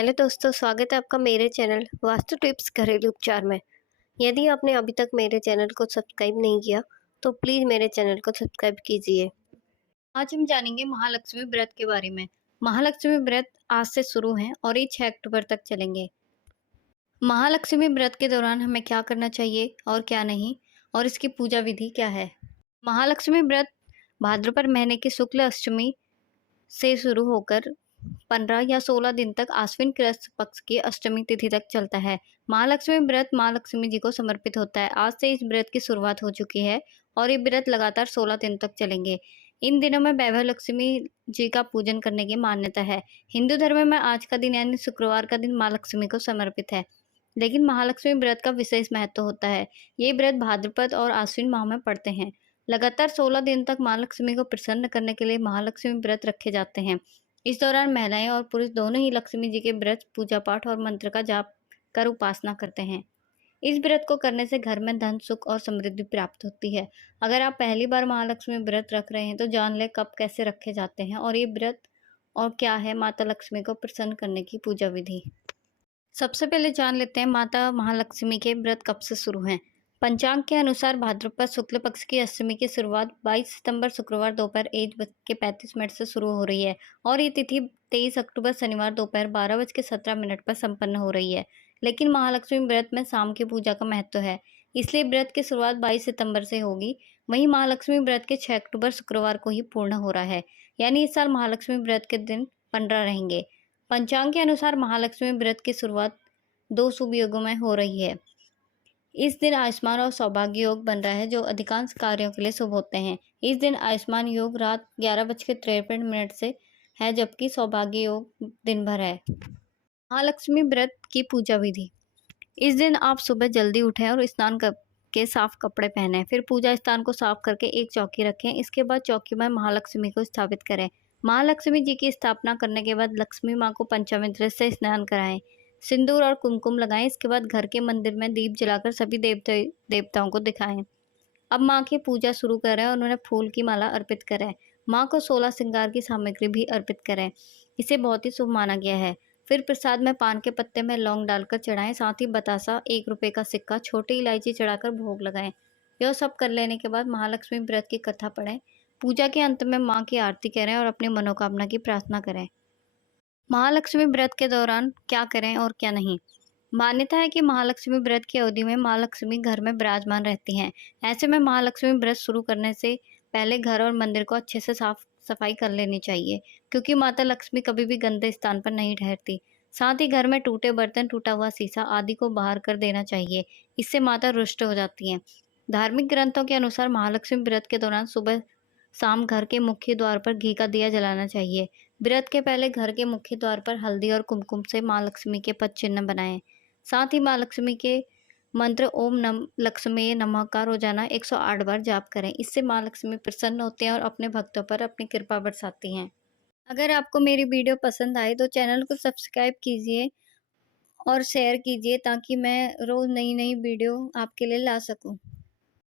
Hello दोस्तों, स्वागत है आपका मेरे चैनल वास्तु टिप्स घरेलू उपचार में। यदि आपने अभी तक मेरे चैनल को सब्सक्राइब नहीं किया तो प्लीज़ मेरे चैनल को सब्सक्राइब कीजिए। आज हम जानेंगे महालक्ष्मी व्रत के बारे में। महालक्ष्मी व्रत आज से शुरू हैं और ये 6 अक्टूबर तक चलेंगे। महालक्ष्मी व्रत के दौरान हमें क्या करना चाहिए और क्या नहीं, और इसकी पूजा विधि क्या है। महालक्ष्मी व्रत भाद्रपद महीने की शुक्ल अष्टमी से शुरू होकर 15 या 16 दिन तक आश्विन कृष्ण पक्ष की अष्टमी तिथि तक चलता है। महालक्ष्मी व्रत माँ लक्ष्मी जी को समर्पित होता है। आज से इस व्रत की शुरुआत हो चुकी है और ये व्रत लगातार 16 दिन तक चलेंगे। इन दिनों में वैभव लक्ष्मी जी का पूजन करने की मान्यता है। हिंदू धर्म में आज का दिन यानी शुक्रवार का दिन माँ लक्ष्मी को समर्पित है, लेकिन महालक्ष्मी व्रत का विशेष महत्व होता है। ये व्रत भाद्रपद और आश्विन माह में पड़ते हैं। लगातार 16 दिन तक माँ लक्ष्मी को प्रसन्न करने के लिए महालक्ष्मी व्रत रखे जाते हैं। इस दौरान महिलाएं और पुरुष दोनों ही लक्ष्मी जी के व्रत पूजा पाठ और मंत्र का जाप कर उपासना करते हैं। इस व्रत को करने से घर में धन सुख और समृद्धि प्राप्त होती है। अगर आप पहली बार महालक्ष्मी व्रत रख रहे हैं तो जान लें कब कैसे रखे जाते हैं और ये व्रत और क्या है माता लक्ष्मी को प्रसन्न करने की पूजा विधि। सबसे पहले जान लेते हैं माता महालक्ष्मी के व्रत कब से शुरू हैं। पंचांग के अनुसार भाद्रपद शुक्ल पक्ष की अष्टमी की शुरुआत 22 सितंबर शुक्रवार दोपहर 1:35 से शुरू हो रही है और ये तिथि 23 अक्टूबर शनिवार दोपहर 12:17 पर संपन्न हो रही है। लेकिन महालक्ष्मी व्रत में शाम की पूजा का महत्व है, इसलिए व्रत की शुरुआत 22 सितंबर से होगी। वहीं महालक्ष्मी व्रत के 6 अक्टूबर शुक्रवार को ही पूर्ण हो रहा है, यानी इस साल महालक्ष्मी व्रत के दिन 15 रहेंगे। पंचांग के अनुसार महालक्ष्मी व्रत की शुरुआत 2 शुभ योगों में हो रही है। इस दिन आयुष्मान और सौभाग्य योग बन रहा है, जो अधिकांश कार्यों के लिए शुभ होते हैं। इस दिन आयुष्मान योग रात 11:53 से है, जबकि सौभाग्य योग दिन भर है। महालक्ष्मी व्रत की पूजा विधि। इस दिन आप सुबह जल्दी उठें और स्नान करके साफ कपड़े पहनें। फिर पूजा स्थान को साफ करके एक चौकी रखें। इसके बाद चौकी में महालक्ष्मी को स्थापित करें। महालक्ष्मी जी की स्थापना करने के बाद लक्ष्मी माँ को पंचामृत से स्नान कराएं, सिंदूर और कुमकुम लगाएं। इसके बाद घर के मंदिर में दीप जलाकर सभी देवताओं को दिखाएं। अब माँ की पूजा शुरू करें और उन्हें फूल की माला अर्पित करें। माँ को 16 श्रृंगार की सामग्री भी अर्पित करें, इसे बहुत ही शुभ माना गया है। फिर प्रसाद में पान के पत्ते में लौंग डालकर चढ़ाएं। साथ ही बतासा, 1 रुपये का सिक्का, छोटी इलायची चढ़ाकर भोग लगाएं। यह सब कर लेने के बाद महालक्ष्मी व्रत की कथा पढ़ें। पूजा के अंत में माँ की आरती करें और अपनी मनोकामना की प्रार्थना करें। महालक्ष्मी व्रत के दौरान क्या करें और क्या नहीं। मान्यता है कि महालक्ष्मी व्रत की अवधि में माँ लक्ष्मी घर में विराजमान रहती हैं। ऐसे में महालक्ष्मी व्रत शुरू करने से पहले घर और मंदिर को अच्छे से साफ सफाई कर लेनी चाहिए, क्योंकि माता लक्ष्मी कभी भी गंदे स्थान पर नहीं ठहरती। साथ ही घर में टूटे बर्तन, टूटा हुआ शीशा आदि को बाहर कर देना चाहिए, इससे माता रुष्ट हो जाती हैं। धार्मिक ग्रंथों के अनुसार महालक्ष्मी व्रत के दौरान सुबह शाम घर के मुख्य द्वार पर घी का दिया जलाना चाहिए। व्रत के पहले घर के मुख्य द्वार पर हल्दी और कुमकुम से माँ लक्ष्मी के पद चिन्ह बनाएं। साथ ही माँ लक्ष्मी के मंत्र ओम नम लक्ष्मी नमः का रोजाना 108 बार जाप करें। इससे माँ लक्ष्मी प्रसन्न होते हैं और अपने भक्तों पर अपनी कृपा बरसाती हैं। अगर आपको मेरी वीडियो पसंद आए तो चैनल को सब्सक्राइब कीजिए और शेयर कीजिए, ताकि मैं रोज़ नई नई वीडियो आपके लिए ला सकूं।